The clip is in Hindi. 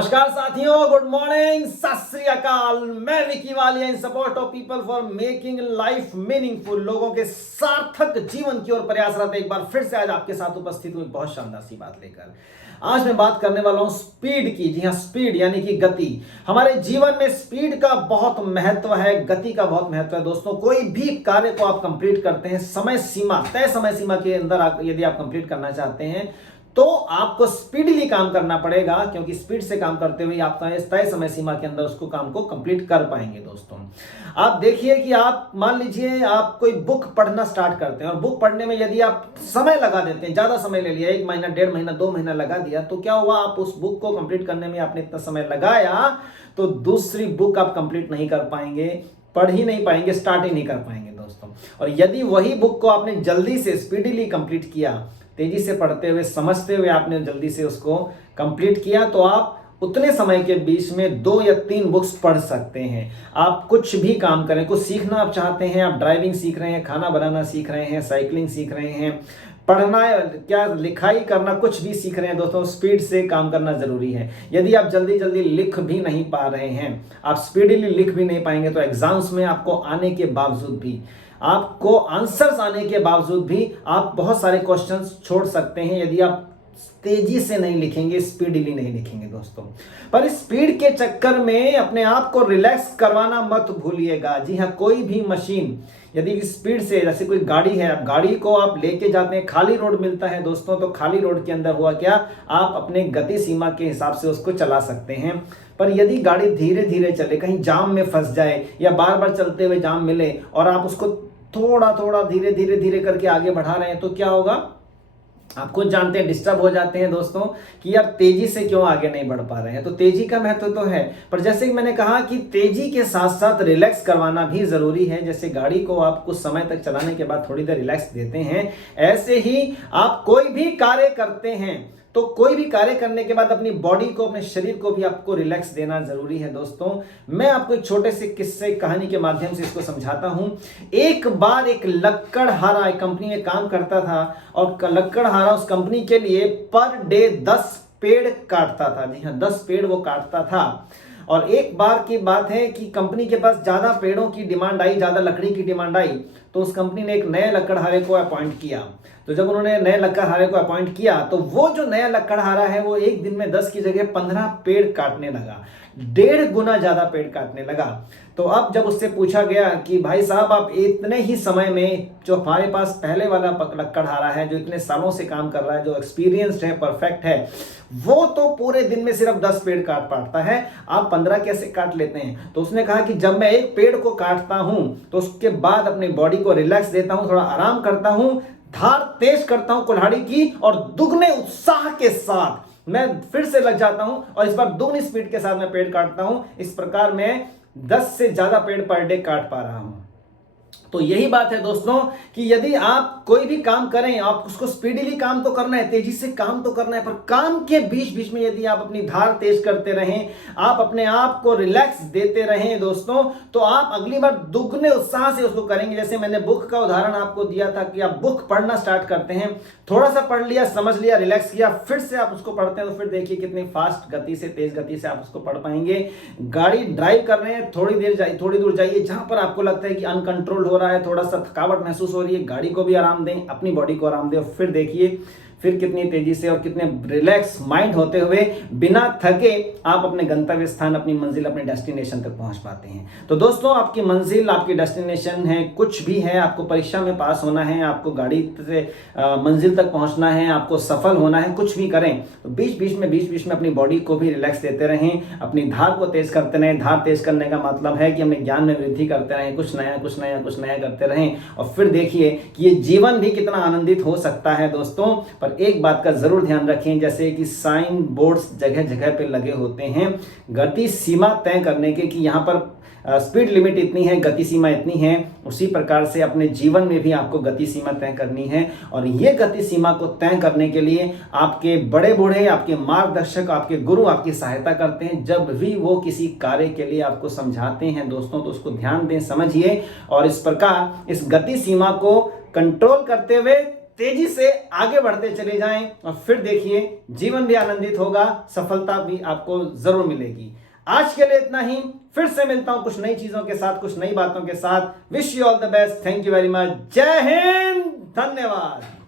नमस्कार साथियों, गुड मॉर्निंग, सत श्री अकाल। मैं विकी वालिया इन support of people for making life meaningful. लोगों के सार्थक जीवन की ओर प्रयासरत एक बार फिर से आज आपके साथ उपस्थित हूं एक बहुत शानदार सी बात लेकर। आज मैं बात करने वाला हूं स्पीड की। जी हां, स्पीड यानी कि गति। हमारे जीवन में स्पीड का बहुत महत्व है, गति का बहुत महत्व है दोस्तों। कोई भी कार्य को आप कंप्लीट करते हैं समय सीमा, तय समय सीमा के अंदर यदि आप कंप्लीट करना चाहते हैं तो आपको स्पीडली काम करना पड़ेगा, क्योंकि स्पीड से काम करते हुए आप तय समय सीमा के अंदर उसको काम को कंप्लीट कर पाएंगे दोस्तों। आप देखिए कि आप मान लीजिए आप कोई बुक पढ़ना स्टार्ट करते हैं और बुक पढ़ने में यदि आप समय लगा देते हैं, ज्यादा समय ले लिया, 1 महीना, 1.5 महीना, 2 महीना लगा दिया, तो क्या हुआ, आप उस बुक को कंप्लीट करने में आपने इतना समय लगाया तो दूसरी बुक आप कंप्लीट नहीं कर पाएंगे, पढ़ ही नहीं पाएंगे, स्टार्ट ही नहीं कर पाएंगे दोस्तों। और यदि वही बुक को आपने जल्दी से स्पीडीली कंप्लीट किया, तेजी से पढ़ते हुए, समझते हुए आपने जल्दी से उसको कंप्लीट किया, तो आप उतने समय के बीच में 2 या 3 बुक्स पढ़ सकते हैं। आप कुछ भी काम करें, कुछ सीखना आप चाहते हैं, आप ड्राइविंग सीख रहे हैं, खाना बनाना सीख रहे हैं, साइकिलिंग सीख रहे हैं, पढ़ना, क्या लिखाई करना, कुछ भी सीख रहे हैं दोस्तों, स्पीड से काम करना जरूरी है। यदि आप जल्दी जल्दी लिख भी नहीं पा रहे हैं, आप स्पीडीली लिख भी नहीं पाएंगे, तो एग्जाम्स में आपको आने के बावजूद भी, आपको आंसर्स आने के बावजूद भी आप बहुत सारे क्वेश्चंस छोड़ सकते हैं यदि आप तेजी से नहीं लिखेंगे, स्पीडली नहीं लिखेंगे दोस्तों। पर स्पीड के चक्कर में अपने आप को रिलैक्स करवाना मत भूलिएगा। जी हाँ, कोई भी मशीन यदि स्पीड से, जैसे कोई गाड़ी है, आप गाड़ी को आप लेके जाते हैं, खाली रोड मिलता है दोस्तों, तो खाली रोड के अंदर हुआ क्या, आप अपने गति सीमा के हिसाब से उसको चला सकते हैं। पर यदि गाड़ी धीरे धीरे चले, कहीं जाम में फंस जाए या बार बार चलते हुए जाम मिले और आप उसको थोड़ा थोड़ा धीरे धीरे धीरे करके आगे बढ़ा रहे हैं, तो क्या होगा, आप खुद जानते हैं, डिस्टर्ब हो जाते हैं दोस्तों कि यार तेजी से क्यों आगे नहीं बढ़ पा रहे हैं। तो तेजी का महत्व तो है, पर जैसे कि मैंने कहा कि तेजी के साथ साथ रिलैक्स करवाना भी जरूरी है। जैसे गाड़ी को आप कुछ समय तक चलाने के बाद थोड़ी देर रिलैक्स देते हैं, ऐसे ही आप कोई भी कार्य करते हैं तो कोई भी कार्य करने के बाद अपनी बॉडी को, अपने शरीर को भी आपको रिलैक्स देना जरूरी है दोस्तों। मैं आपको एक छोटे से किस्से, कहानी के माध्यम से इसको समझाता हूं। एक बार एक लक्कड़हारा एक कंपनी में काम करता था और लक्कड़हारा उस कंपनी के लिए पर डे 10 पेड़ काटता था। जी हाँ, 10 पेड़ वो काटता था। और एक बार की बात है कि कंपनी के पास ज्यादा पेड़ों की डिमांड आई, ज्यादा लकड़ी की डिमांड आई, तो उस कंपनी ने एक नए लकड़हारे को अपॉइंट किया। तो जब उन्होंने नए लकड़हारे को अपॉइंट किया तो वो जो नया लकड़हारा है वो एक दिन में 10 की जगह 15 पेड़ काटने लगा, 1.5 गुना ज्यादा पेड़ काटने लगा। तो अब जब उससे पूछा गया कि भाई साहब, आप इतने ही समय में, जो हमारे पास पहले वाला लकड़हारा है, जो इतने सालों से काम कर रहा है, जो एक्सपीरियंस्ड है, परफेक्ट है, वो तो पूरे दिन में सिर्फ 10 पेड़ काट पाता है, आप 15 कैसे काट लेते हैं। तो उसने कहा कि जब मैं एक पेड़ को काटता हूं तो उसके बाद अपनी बॉडी को रिलैक्स देता हूं, थोड़ा आराम करता हूं, धार तेज करता हूं कुल्हाड़ी की, और दुगने उत्साह के साथ मैं फिर से लग जाता हूं और इस बार दुगनी स्पीड के साथ मैं पेड़ काटता हूं। इस प्रकार मैं 10 से ज्यादा पेड़ पर डे काट पा रहा हूं। तो यही बात है दोस्तों कि यदि आप कोई भी काम करें, आप उसको स्पीडीली काम तो करना है, तेजी से काम तो करना है, पर काम के बीच बीच में यदि आप अपनी धार तेज करते रहें, आप अपने आप को रिलैक्स देते रहें दोस्तों, तो आप अगली बार दुगने उत्साह से उसको करेंगे। जैसे मैंने बुक का उदाहरण आपको दिया था कि आप बुक पढ़ना स्टार्ट करते हैं, थोड़ा सा पढ़ लिया, समझ लिया, रिलैक्स किया, फिर से आप उसको पढ़ते हैं, तो फिर देखिए कितनी फास्ट गति से, तेज गति से आप उसको पढ़ पाएंगे। गाड़ी ड्राइव कर रहे हैं, थोड़ी दूर जाइए, जहां पर आपको लगता है कि अनकंट्रोल हो रहा है, थोड़ा सा थकावट महसूस हो रही है, गाड़ी को भी आराम दें, अपनी बॉडी को आराम दें, और फिर देखिए फिर कितनी तेजी से और कितने रिलैक्स माइंड होते हुए, बिना थके आप अपने गंतव्य स्थान, अपनी मंजिल, अपने डेस्टिनेशन तक पहुंच पाते हैं। तो दोस्तों, आपकी मंजिल, आपकी डेस्टिनेशन है, कुछ भी है, आपको परीक्षा में पास होना है, आपको गाड़ी से मंजिल तक पहुंचना है, आपको सफल होना है, कुछ भी करें तो बीच बीच में अपनी बॉडी को भी रिलैक्स देते रहें, अपनी धार को तेज करते रहें। धार तेज करने का मतलब है कि अपने ज्ञान में वृद्धि करते रहें, कुछ नया करते रहें, और फिर देखिए कि ये जीवन भी कितना आनंदित हो सकता है दोस्तों। पर एक बात का जरूर ध्यान रखें, जैसे कि साइन बोर्ड्स जगह जगह पे लगे होते हैं गति सीमा तय करने के, कि यहाँ पर स्पीड लिमिट इतनी है, गति सीमा इतनी है, उसी प्रकार से अपने जीवन में भी आपको गति सीमा तय करनी है। और ये गति सीमा को तय करने के लिए आपके बड़े बूढ़े, आपके मार्गदर्शक, आपके गुरु आपकी सहायता करते हैं। जब भी वो किसी कार्य के लिए आपको समझाते हैं दोस्तों, तो उसको ध्यान दें, समझिए, और इस प्रकार इस गति सीमा को कंट्रोल करते हुए तेजी से आगे बढ़ते चले जाएं और फिर देखिए जीवन भी आनंदित होगा, सफलता भी आपको जरूर मिलेगी। आज के लिए इतना ही, फिर से मिलता हूं कुछ नई चीजों के साथ, कुछ नई बातों के साथ। Wish you all the best, thank you very much, जय हिंद, धन्यवाद।